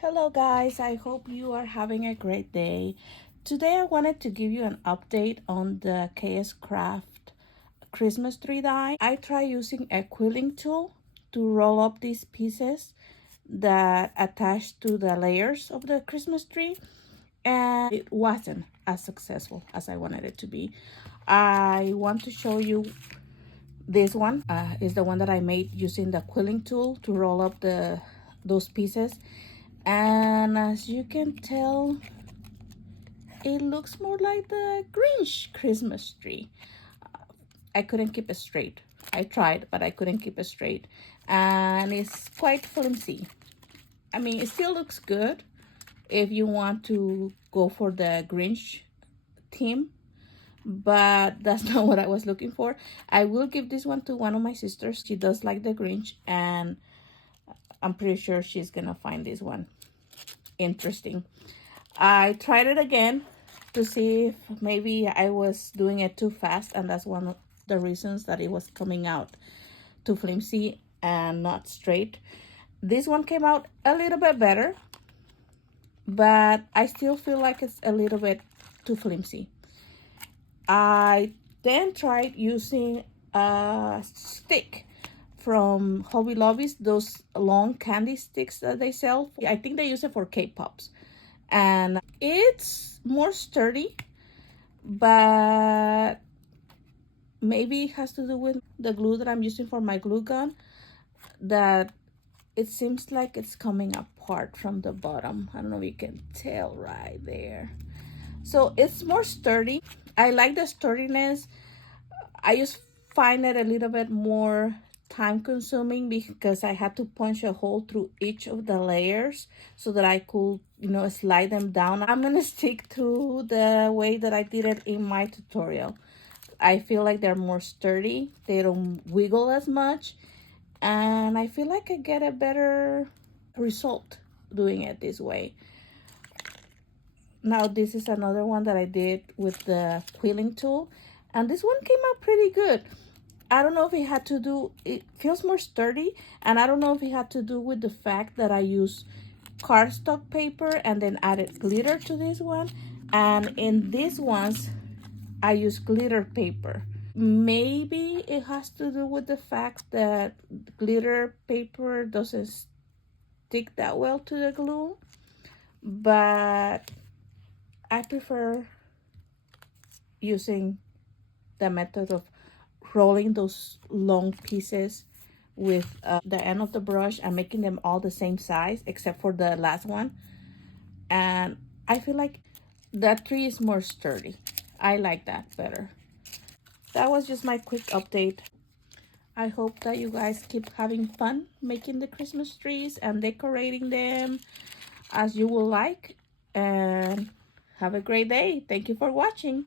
Hello guys, I hope you are having a great day. Today I wanted to give you an update on the Kscraft Christmas tree die. I tried using a quilling tool to roll up these pieces that attach to the layers of the Christmas tree, and it wasn't as successful as I wanted it to be. I want to show you this one. Is the one that I made using the quilling tool to roll up those pieces. And as you can tell, it looks more like the Grinch Christmas tree. I couldn't keep it straight. I tried, but I couldn't keep it straight. And it's quite flimsy. I mean, it still looks good if you want to go for the Grinch theme, but that's not what I was looking for. I will give this one to one of my sisters. She does like the Grinch, and I'm pretty sure she's gonna find this one interesting. I tried it again to see if maybe I was doing it too fast, and that's one of the reasons that it was coming out too flimsy and not straight. This one came out a little bit better, but I still feel like it's a little bit too flimsy. I then tried using a stick from Hobby Lobby's, those long candy sticks that they sell. I think they use it for K-pops, and it's more sturdy, but maybe it has to do with the glue that I'm using for my glue gun, that it seems like it's coming apart from the bottom. I don't know if you can tell right there. So it's more sturdy. I like the sturdiness. I just find it a little bit more time consuming because I had to punch a hole through each of the layers so that I could, slide them down. I'm gonna stick to the way that I did it in my tutorial. I feel like they're more sturdy. They don't wiggle as much, and I feel like I get a better result doing it this way. Now this is another one that I did with the quilling tool, and this one came out pretty good. I don't know if it had to do, it feels more sturdy, and I don't know if it had to do with the fact that I use cardstock paper and then added glitter to this one, and in these ones I use glitter paper. Maybe it has to do with the fact that glitter paper doesn't stick that well to the glue, but I prefer using the method of rolling those long pieces with the end of the brush and making them all the same size except for the last one. And I feel like that tree is more sturdy. I like that better. That was just my quick update. I hope that you guys keep having fun making the Christmas trees and decorating them as you will like. And have a great day. Thank you for watching.